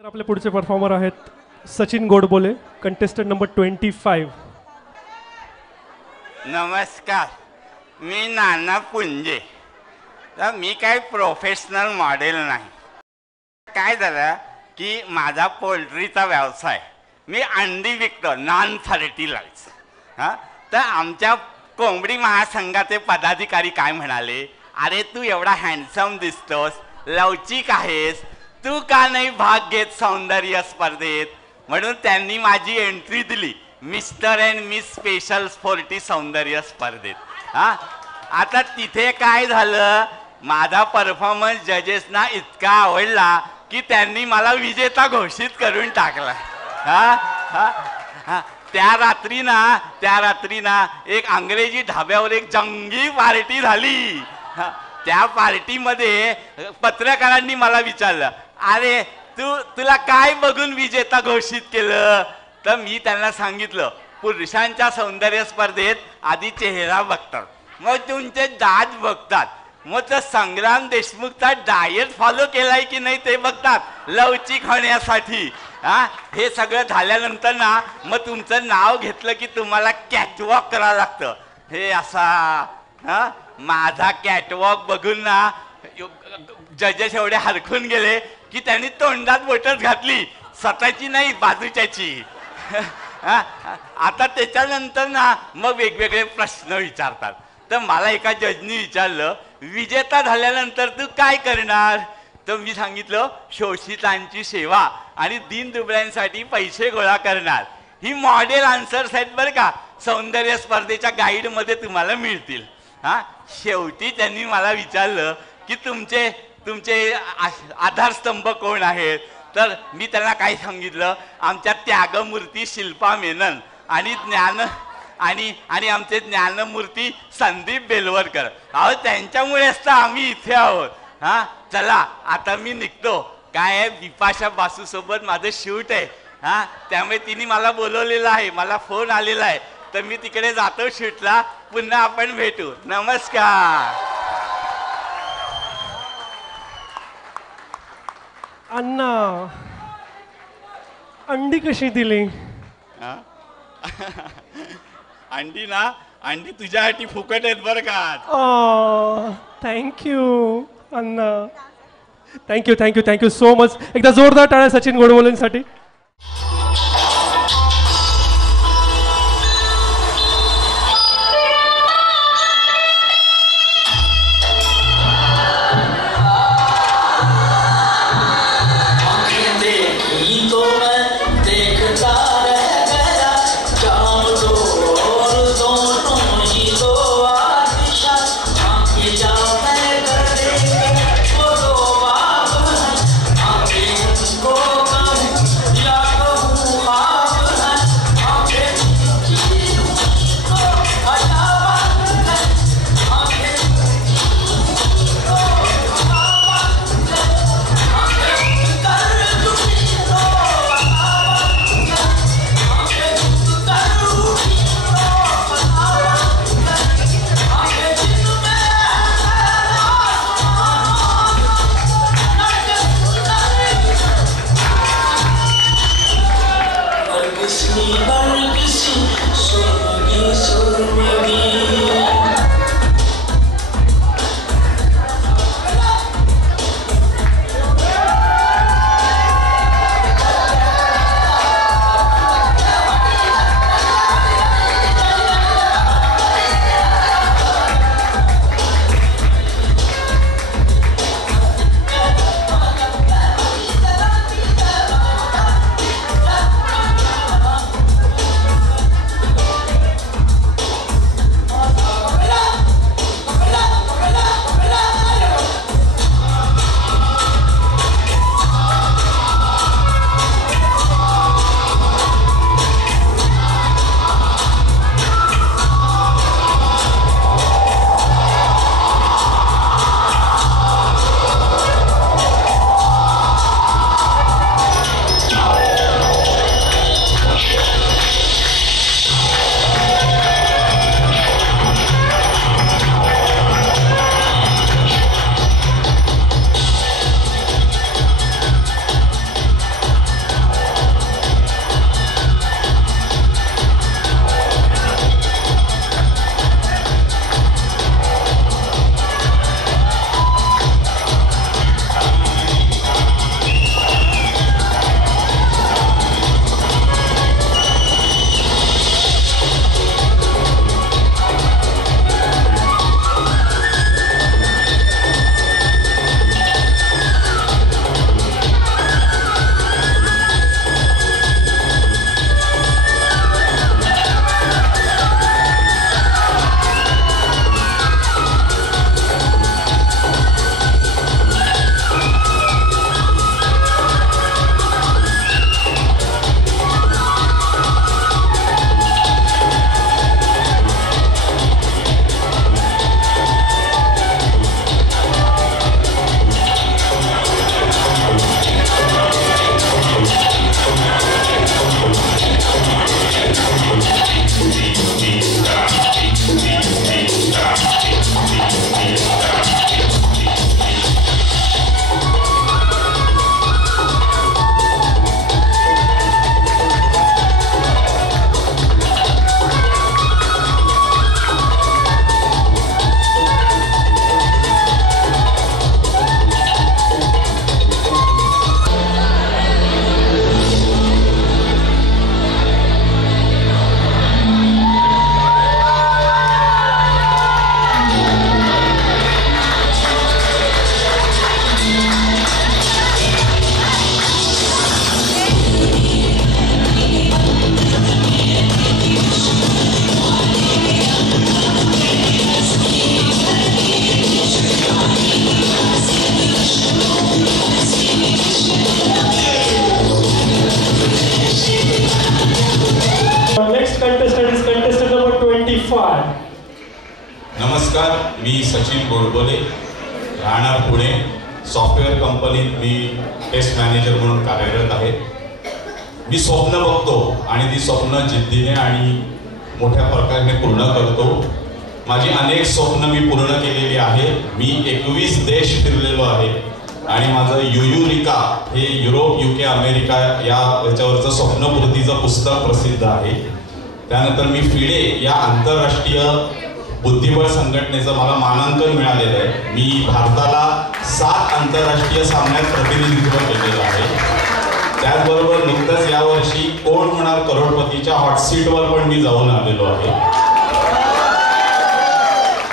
तर आपले पुढचे परफॉर्मर आहेत सचिन गोडबोले, कंटेस्टंट नंबर 25. नमस्कार, मी नाना पुंजे. तर मी काही प्रोफेशनल मॉडेल नाही. काय झालं की माझा पोल्ट्रीचा व्यवसाय, मी अंडी विकतो नॉन फर्टिलाइज. हां, तर आमच्या कोंबडी महासंघाचे पदाधिकारी काय म्हणाले, अरे तू एवढा हँडसम दिसतोस, लवचिक आहेस, तू का नाही भाग घेत सौंदर्य स्पर्धेत. म्हणून त्यांनी माझी एंट्री दिली mister and miss special sporty सौंदर्य स्पर्धेत. हां, आता तिथे काय झालं, माझा परफॉर्मन्स जजेसना इतका आवडला की त्यांनी मला विजेता घोषित करून टाकला. हां हां हां, त्या रात्री ना एक अंग्रेजी ढाब्यावर एक जंगी पार्टी झाली. त्या पार्टीमध्ये पत्रकारांनी मला विचारलं, अरे तुला काय बघून विजेता घोषित केलं. तर मी त्यांना सांगितलं, पुरुषांच्या सौंदर्य स्पर्धेत आधी चेहरा बघतात, मग तुमचे दात बघतात, मग तर संग्राम देशमुखचा डाएट फॉलो केलाय की नाही ते बघतात लवचिक होण्यासाठी. हा, हे सगळं झाल्यानंतर ना मग तुमचं नाव घेतलं की तुम्हाला कॅटवॉक करावं लागतं. हे असा हा, माझा कॅटवॉक बघून ना जजेस एवढे हरखून गेले की त्यांनी तोंडात बोटच घातली, स्वतःची नाही बाजूच्याची. आता त्याच्यानंतर ना मग वेगवेगळे प्रश्न विचारतात. तर मला एका जजनी विचारलं, विजेता झाल्यानंतर तू काय करणार. तर मी सांगितलं, शोषितांची सेवा आणि दीनदुबळ्यांसाठी पैसे गोळा करणार. ही मॉडेल आन्सर्स आहेत बरं का, सौंदर्य स्पर्धेच्या गाईडमध्ये तुम्हाला मिळतील. हां, शेवटी त्यांनी मला विचारलं की तुमचे आधारस्तंभ कोण आहेत. तर मी त्यांना काय सांगितलं, आमच्या त्यागमूर्ती शिल्पा मेनन आणि आमचे ज्ञानमूर्ती संदीप बेलवरकर. अहो, त्यांच्यामुळेच तर आम्ही इथे आहोत. हां, चला आता मी निघतो. काय आहे, बिपाशा बासूसोबत माझं शूट आहे. हां, त्यामुळे तिने मला बोलवलेलं आहे, मला फोन आलेला आहे. तर मी तिकडे जातो शूटला. पुन्हा आपण भेटू. नमस्कार. अण्णा, अंडी कशी दिली. अंडी तुझ्यासाठी फुकट आहेत बरं का. थँक्यू अण्णा, थँक्यू सो मच. एकदा जोरदार टाळ्या सचिन गोडबोलेंसाठी. नमस्कार, मी सचिन गोडबोले, राहणार पुणे. सॉफ्टवेअर कंपनीत मी टेस्ट मॅनेजर म्हणून कार्यरत आहे. मी स्वप्न बघतो आणि ती स्वप्न जिद्दीने आणि मोठ्या प्रकारे पूर्ण करतो. माझी अनेक स्वप्न मी पूर्ण केलेली आहे. मी 21 देश फिरलेलो आहे आणि माझं युयुरिका हे युरोप, UK, अमेरिका याच्यावरचं स्वप्नपूर्तीचं पुस्तक प्रसिद्ध आहे. त्यानंतर मी फिडे या आंतरराष्ट्रीय बुद्धिबळ संघटनेचं मला मानांकन मिळालेलं आहे. मी भारताला 7 आंतरराष्ट्रीय सामन्यात प्रतिनिधित्व केलेलं आहे. त्याचबरोबर नुकतंच यावर्षी कोण होणार करोडपतीच्या हॉट सीटवर पण मी जाऊन आलेलो आहे.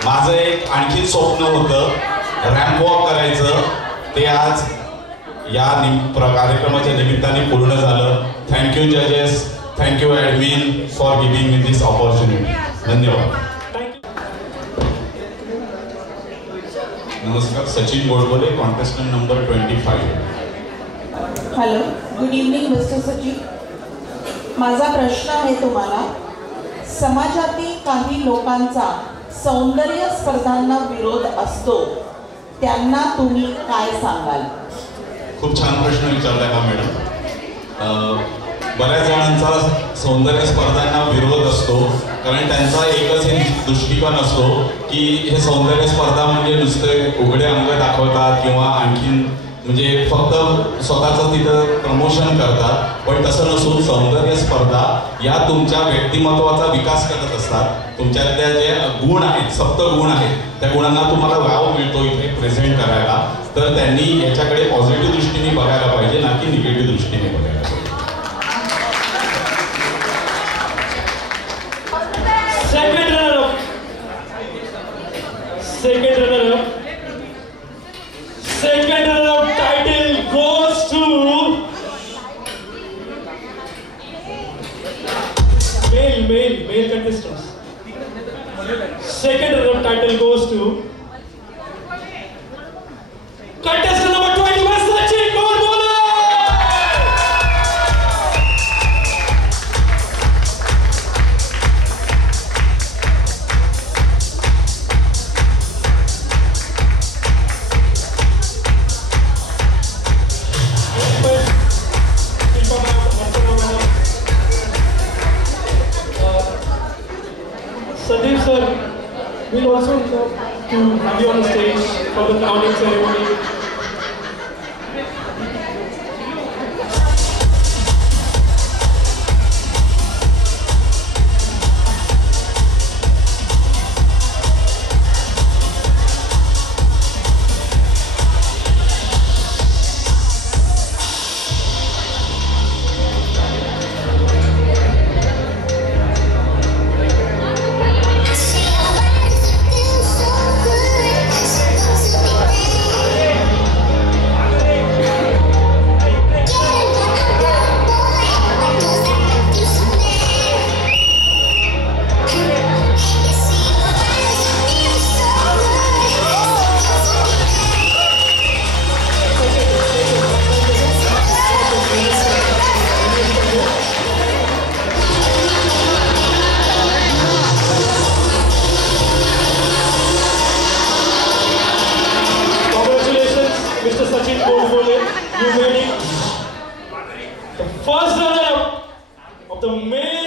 माझं एक आणखी स्वप्न होतं रॅम्प वॉक करायचं, ते आज या कार्यक्रमाच्या निमित्ताने पूर्ण झालं. थँक्यू जजेस, thank you admin for giving me this opportunity. धन्यवाद. नमस्कार, Sachin Godbole, contestant number 25. Hello, good evening mister Sachin. माझा प्रश्न आहे तुम्हाला, समाजातील काही लोकांचा सौंदर्य स्पर्धांना विरोध असतो, त्यांना तुम्ही काय सांगाल? खूप छान प्रश्न विचारला का मॅडम. बऱ्याच जणांचा सौंदर्य स्पर्धांना विरोध असतो, कारण त्यांचा एकच हे दृष्टिकोन असतो की हे सौंदर्य स्पर्धा म्हणजे नुसते उघडे अंग दाखवतात किंवा आणखीन म्हणजे फक्त स्वतःचं तिथं प्रमोशन करतात. पण तसं नसून सौंदर्य स्पर्धा या तुमच्या व्यक्तिमत्वाचा विकास करत असतात. तुमच्यातल्या जे गुण आहेत, सप्त गुण आहेत, त्या गुणांना तुम्हाला वाव मिळतो इथे प्रेझेंट करायला. तर त्यांनी याच्याकडे पॉझिटिव्ह दृष्टीने बघायला पाहिजे, ना की निगेटिव्ह दृष्टीने बघायला पाहिजे. Second runner-up title goes to male contestants. Second runner-up title goes to contestant number 21, Sachin Gorbole. Sandeep sir, we'll also to have you on the stage for the crowning ceremony. Mr. Sachin Gorbole, you made it the first runner-up of the male